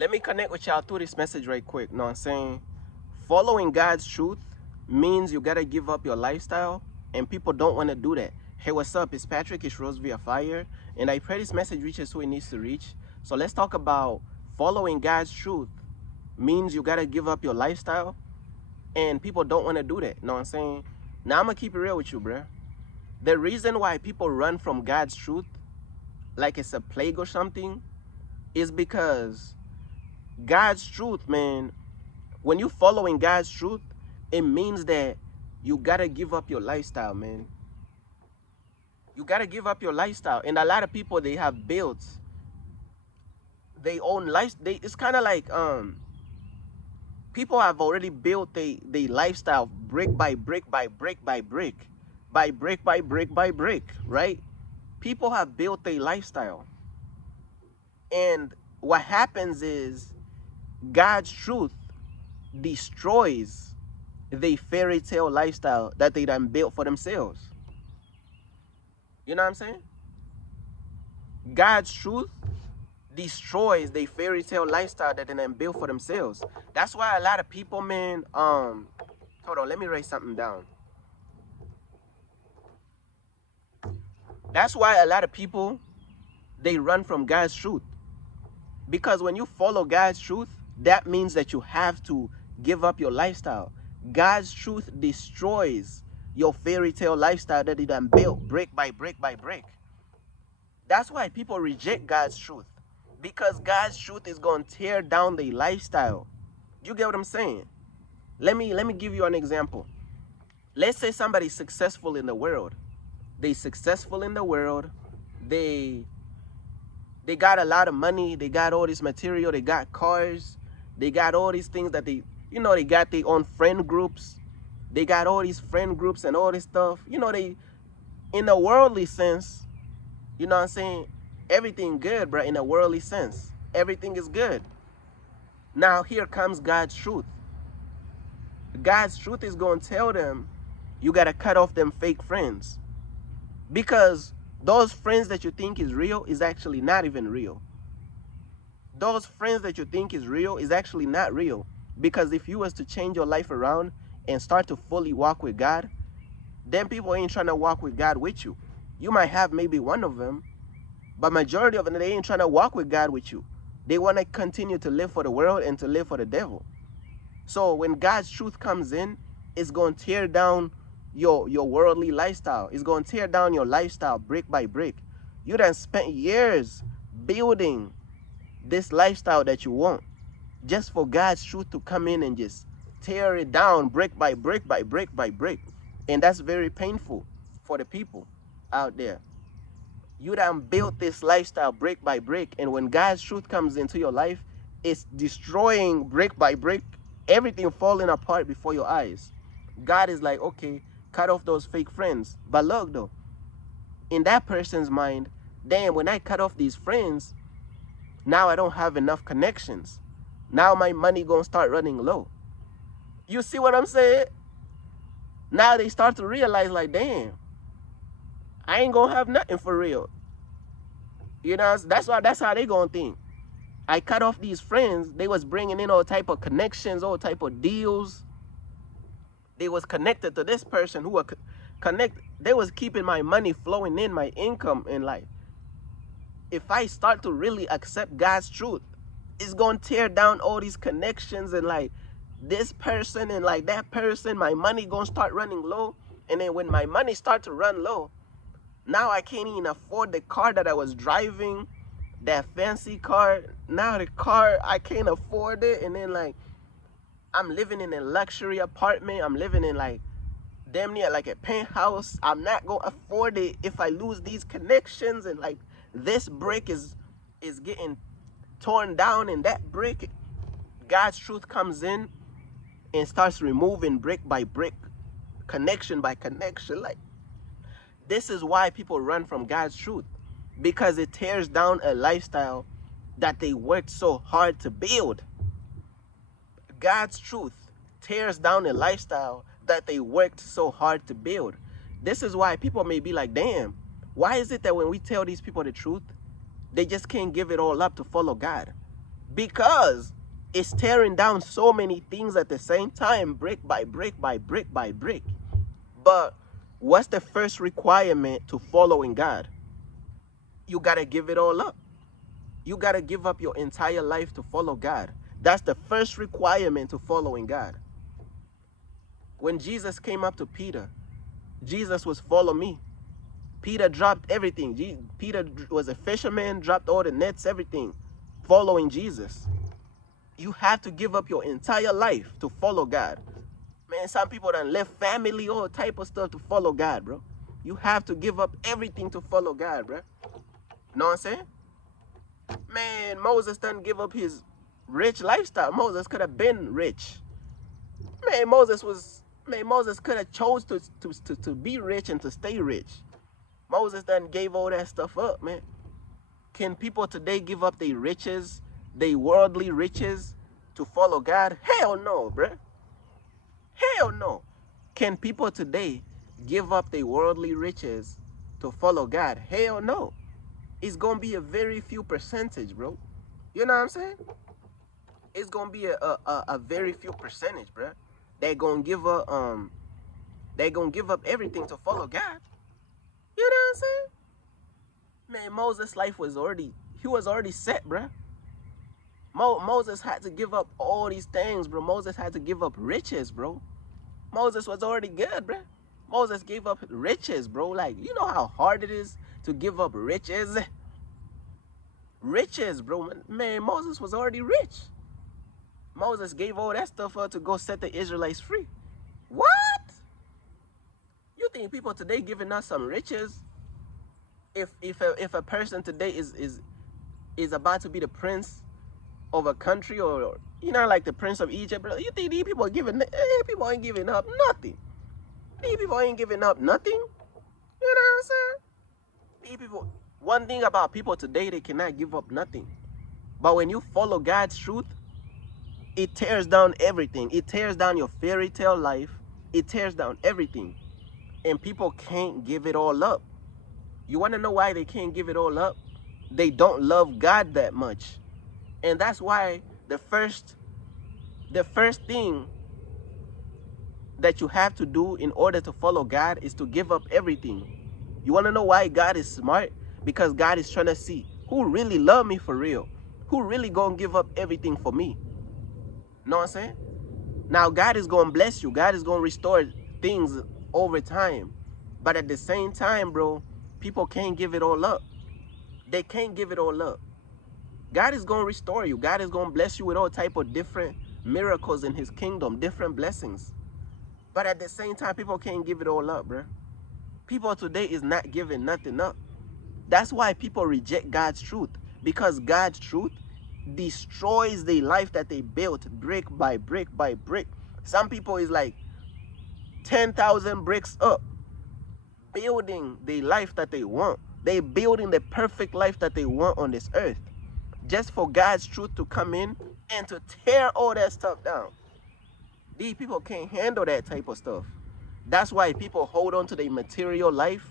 Let me connect with y'all through this message right quick. Know what I'm saying? Following God's truth means you gotta give up your lifestyle, and people don't want to do that. Hey, what's up? It's Patrick. It's Rose via Fire, and I pray this message reaches who it needs to reach. So let's talk about following God's truth means you gotta give up your lifestyle, and people don't want to do that. Know what I'm saying? Now I'm gonna keep it real with you, bruh. The reason why people run from God's truth like it's a plague or something is because God's truth, man, when you following God's truth, it means that you gotta give up your lifestyle, man. You gotta give up your lifestyle. And a lot of people, they have built their own life. It's kind of like people have already built they lifestyle brick by brick by brick by brick by brick by brick by brick, right? People have built a lifestyle, and what happens is God's truth destroys the fairy tale lifestyle that they done built for themselves. You know what I'm saying? God's truth destroys the fairy tale lifestyle that they done built for themselves. That's why a lot of people, man, hold on, let me write something down. That's why a lot of people, they run from God's truth. Because when you follow God's truth, that means that you have to give up your lifestyle. God's truth destroys your fairy tale lifestyle that you done built brick by brick by brick. That's why people reject God's truth. Because God's truth is going to tear down their lifestyle. You get what I'm saying? Let me give you an example. Let's say somebody's successful in the world. They successful in the world. They got a lot of money. They got all this material. They got cars. They got all these things that they got their own friend groups. They got all these friend groups and all this stuff. They, in a worldly sense, you know what I'm saying? Everything good, bro, in a worldly sense. Everything is good. Now, here comes God's truth. God's truth is going to tell them, you got to cut off them fake friends. Because those friends that you think is real is actually not even real. Those friends that you think is real is actually not real. Because if you was to change your life around and start to fully walk with God, then people ain't trying to walk with God with you. You might have maybe one of them, but majority of them, they ain't trying to walk with God with you. They want to continue to live for the world and to live for the devil. So when God's truth comes in, it's going to tear down your worldly lifestyle. It's going to tear down your lifestyle brick by brick. You done spent years building this lifestyle that you want, just for God's truth to come in and just tear it down brick by brick by brick by brick. And that's very painful for the people out there. You done built this lifestyle brick by brick, and when God's truth comes into your life, it's destroying brick by brick, everything falling apart before your eyes. God is like, okay, cut off those fake friends. But look though, in that person's mind, damn, when I cut off these friends, now I don't have enough connections. Now my money gonna start running low. You see what I'm saying? Now they start to realize like, damn, I ain't gonna have nothing for real. That's how they gonna think. I cut off these friends. They was bringing in all type of connections, all type of deals. They was connected to this person who were connected. They was keeping my money flowing in, my income in life. If I start to really accept God's truth, it's gonna tear down all these connections and like this person and like that person. My money gonna start running low, and then when my money start to run low, now I can't even afford the car that I was driving, that fancy car. Now the car, I can't afford it, and then like I'm living in a luxury apartment. I'm living in like damn near like a penthouse. I'm not gonna afford it if I lose these connections, and like this brick is getting torn down, and that brick, God's truth comes in and starts removing brick by brick, connection by connection. Like, this is why people run from God's truth, because it tears down a lifestyle that they worked so hard to build. God's truth tears down a lifestyle that they worked so hard to build. This is why people may be like, damn, why is it that when we tell these people the truth, they just can't give it all up to follow God? because it's tearing down so many things at the same time, brick by brick by brick by brick. But what's the first requirement to following God? You got to give it all up. You got to give up your entire life to follow God. That's the first requirement to following God. When Jesus came up to Peter, Jesus was follow me. Peter dropped everything. Peter was a fisherman, dropped all the nets, everything, following Jesus. You have to give up your entire life to follow God. Man, some people done left family, all type of stuff to follow God, bro. You have to give up everything to follow God, bro. Know what I'm saying? Man, Moses didn't give up his rich lifestyle. Moses could have been rich. Man, Moses could have chose to be rich and to stay rich. Moses done gave all that stuff up, man. Can people today give up their riches, their worldly riches, to follow God? Hell no, bruh. Hell no. Can people today give up their worldly riches to follow God? Hell no. It's going to be a very few percentage, bro. You know what I'm saying? It's going to be a very few percentage, bruh. They're going to give up everything to follow God. You know what I'm saying? Man, Moses' life was already set, bruh. Moses had to give up all these things, bro. Moses had to give up riches, bro. Moses was already good, bro. Moses gave up riches, bro. Like, you know how hard it is to give up riches? Riches, bro. Man, Moses was already rich. Moses gave all that stuff up to go set the Israelites free. What? You think people today giving us some riches? If a person today is about to be the prince of a country, or you know, like the prince of Egypt, bro, you think these people people ain't giving up nothing? These people ain't giving up nothing. You know what I'm saying? These people. One thing about people today, they cannot give up nothing. But when you follow God's truth, it tears down everything. It tears down your fairy tale life. It tears down everything. And people can't give it all up. You want to know why they can't give it all up? They don't love God that much. And that's why the first thing that you have to do in order to follow God is to give up everything. You want to know why God is smart? Because God is trying to see who really love me for real. Who really gonna give up everything for me? Know what I'm saying? Now, God is gonna bless you. God is gonna restore things over time. But at the same time, bro, people can't give it all up. They can't give it all up. God is gonna restore you. God is gonna bless you with all type of different miracles in his kingdom, different blessings. But at the same time, people can't give it all up, bro. People today is not giving nothing up. That's why people reject God's truth, because God's truth destroys the life that they built brick by brick by brick. Some people is like 10,000 bricks up, building the life that they want. They building the perfect life that they want on this earth, just for God's truth to come in and to tear all that stuff down. These people can't handle that type of stuff. That's why people hold on to their material life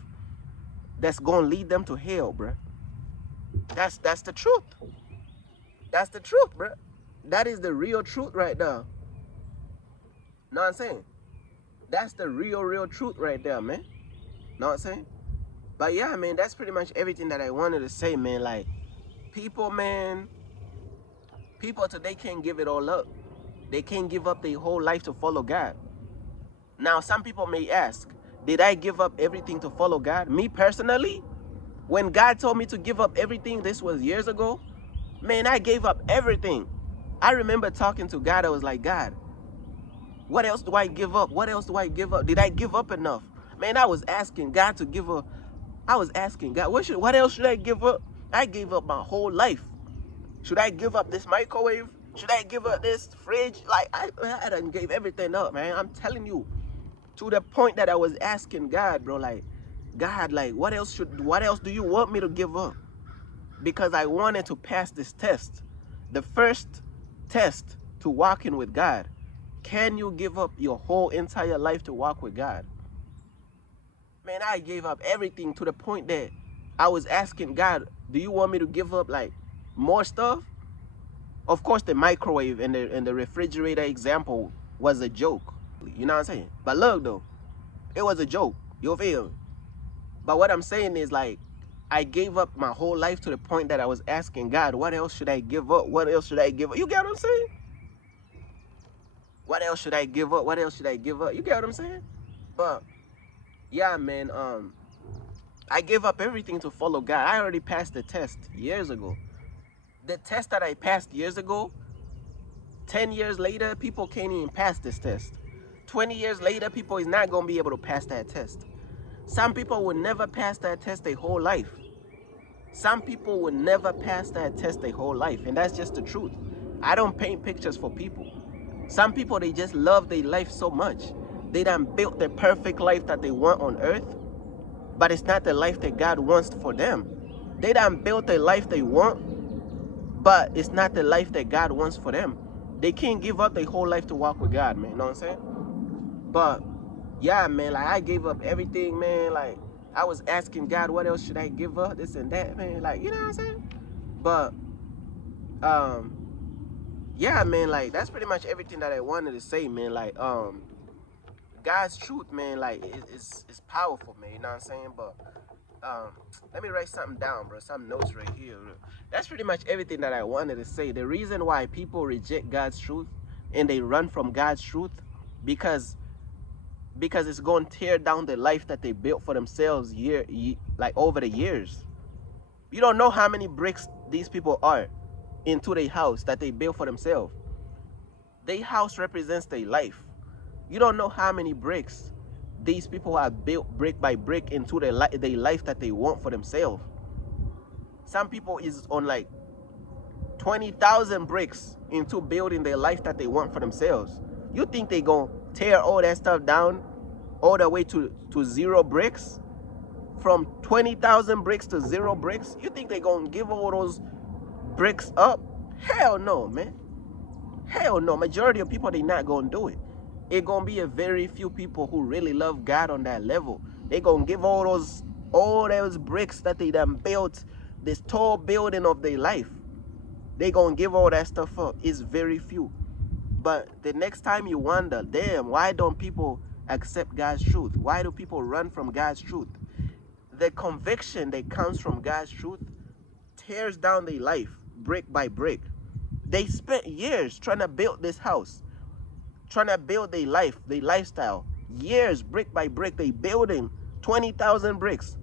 that's gonna lead them to hell, bruh. That's the truth. That's the truth, bruh. That is the real truth right there. Know what I'm saying? That's the real truth right there, man. Know what I'm saying? But yeah, man, that's pretty much everything that I wanted to say, man. Like, people, man, people today can't give it all up. They can't give up their whole life to follow God. Now, some people may ask, did I give up everything to follow God? Me personally, when God told me to give up everything, this was years ago, man, I gave up everything. I remember talking to God. I was like, God, what else do I give up? What else do I give up? Did I give up enough? Man, I was asking God to give up. I was asking God, what else should I give up? I gave up my whole life. Should I give up this microwave? Should I give up this fridge? Like, I done gave everything up, man. I'm telling you, to the point that I was asking God, bro, like, God, like, what else do you want me to give up? Because I wanted to pass this test. The first test to walking with God. Can you give up your whole entire life to walk with God? Man, I gave up everything to the point that I was asking God, do you want me to give up like more stuff? Of course, the microwave and the refrigerator example was a joke. You know what I'm saying? But look though, it was a joke. You feel me? But what I'm saying is like, I gave up my whole life to the point that I was asking God, what else should I give up? What else should I give up? You get what I'm saying? What else should I give up? What else should I give up? You get what I'm saying? But yeah, man, I gave up everything to follow God. I already passed the test years ago. The test that I passed years ago, 10 years later, people can't even pass this test. 20 years later, people is not going to be able to pass that test. Some people will never pass that test their whole life. Some people will never pass that test their whole life. And that's just the truth. I don't paint pictures for people. Some people, they just love their life so much. They done built the perfect life that they want on earth, but it's not the life that God wants for them. They done built the life they want, but it's not the life that God wants for them. They can't give up their whole life to walk with God, man. You know what I'm saying? But yeah, man, like I gave up everything, man. Like I was asking God, what else should I give up? This and that, man. Like, you know what I'm saying? But yeah, man, like that's pretty much everything that I wanted to say, man. Like, God's truth, man, like it's powerful, man. You know what I'm saying? But let me write something down, bro. Some notes right here. Bro. That's pretty much everything that I wanted to say. The reason why people reject God's truth and they run from God's truth, because it's going to tear down the life that they built for themselves like over the years. You don't know how many bricks these people are into their house that they built for themselves. Their house represents their life. You don't know how many bricks these people have built brick by brick into their life that they want for themselves. Some people is on like 20,000 bricks into building their life that they want for themselves. You think they gonna tear all that stuff down all the way to 0 bricks? From 20,000 bricks to 0 bricks? You think they gonna give all those bricks up? Hell no, man. Hell no. Majority of people, they not gonna do it. It gonna be a very few people who really love God on that level. They gonna give all those bricks that they done built, this tall building of their life. They gonna give all that stuff up. It's very few. But the next time you wonder, damn, why don't people accept God's truth? Why do people run from God's truth? The conviction that comes from God's truth tears down their life brick by brick. They spent years trying to build this house, trying to build their life, their lifestyle. Years, brick by brick, they building 20,000 bricks.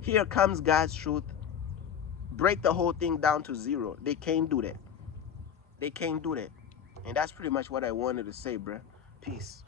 Here comes God's truth. Break the whole thing down to 0. They can't do that. They can't do that. And that's pretty much what I wanted to say, bruh. Peace.